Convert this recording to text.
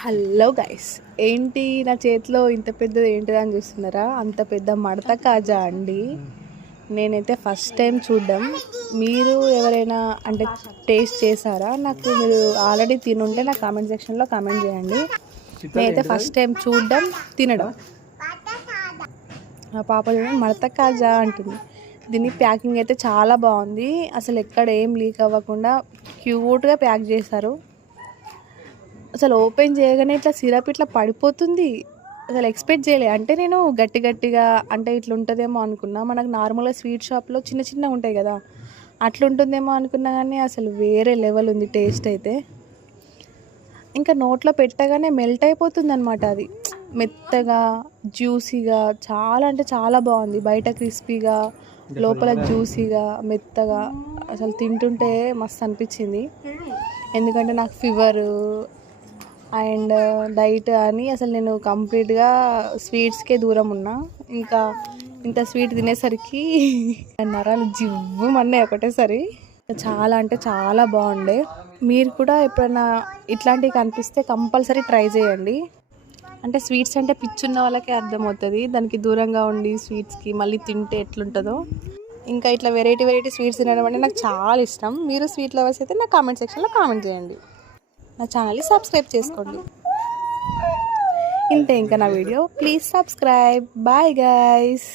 Hello guys, ఏంటి నా చేతిలో ఇంత పెద్దది ఏంటిది అని చూస్తున్నారా? అంత పెద్ద మడత కాజా అండి. నేనైతే ఫస్ట్ టైం చూడడం. మీరు ఎవరైనా అంటే టేస్ట్ చేశారా? నాకు మీరు ఆల్రెడీ తినుంటే నా కామెంట్ సెక్షన్లో కామెంట్ చేయండి. నేనైతే ఫస్ట్ టైం చూడడం, తినడం. నా పాప చూడండి మడత కాజా అంటుంది. దీని ప్యాకింగ్ అయితే చాలా బాగుంది. అసలు ఎక్కడ ఏం లీక్ అవ్వకుండా క్యూట్గా ప్యాక్ చేశారు. అసలు ఓపెన్ చేయగానే ఇట్లా సిరప్ ఇట్లా పడిపోతుంది. అసలు ఎక్స్పెక్ట్ చేయలే. అంటే నేను గట్టి గట్టిగా అంటే ఇట్లా ఉంటుందేమో అనుకున్నా. మనకు నార్మల్గా స్వీట్ షాప్లో చిన్న చిన్న ఉంటాయి కదా, అట్లుంటుందేమో అనుకున్నా. కానీ అసలు వేరే లెవెల్ ఉంది టేస్ట్ అయితే. ఇంకా నోట్లో పెట్టగానే మెల్ట్ అయిపోతుంది అనమాట. అది మెత్తగా జ్యూసీగా చాలా అంటే చాలా బాగుంది. బయట క్రిస్పీగా, లోపల జ్యూసీగా మెత్తగా. అసలు తింటుంటే మస్తు అనిపించింది. ఎందుకంటే నాకు ఫీవరు అండ్ డైట్ అని అసలు నేను కంప్లీట్గా స్వీట్స్కే దూరం ఉన్నా. ఇంకా ఇంత స్వీట్ తినేసరికి నరాలు జివ్వుమన్నాయి ఒకటేసారి. చాలా అంటే చాలా బాగుండే. మీరు కూడా ఎప్పుడైనా ఇట్లాంటివి కనిపిస్తే కంపల్సరీ ట్రై చేయండి. అంటే స్వీట్స్ అంటే పిచ్చున్న వాళ్ళకే అర్థమవుతుంది. దానికి దూరంగా ఉండి స్వీట్స్కి మళ్ళీ తింటే ఎట్లుంటుందో. ఇంకా ఇట్లా వెరైటీ వెరైటీ స్వీట్స్ తినడం అంటే నాకు చాలా ఇష్టం. మీరు స్వీట్ లవర్స్ అయితే నా కామెంట్ సెక్షన్లో కామెంట్ చేయండి. నా ఛానల్ని సబ్స్క్రైబ్ చేసుకోండి. ఇంతే ఇంకా నా వీడియో. Please subscribe. Bye guys.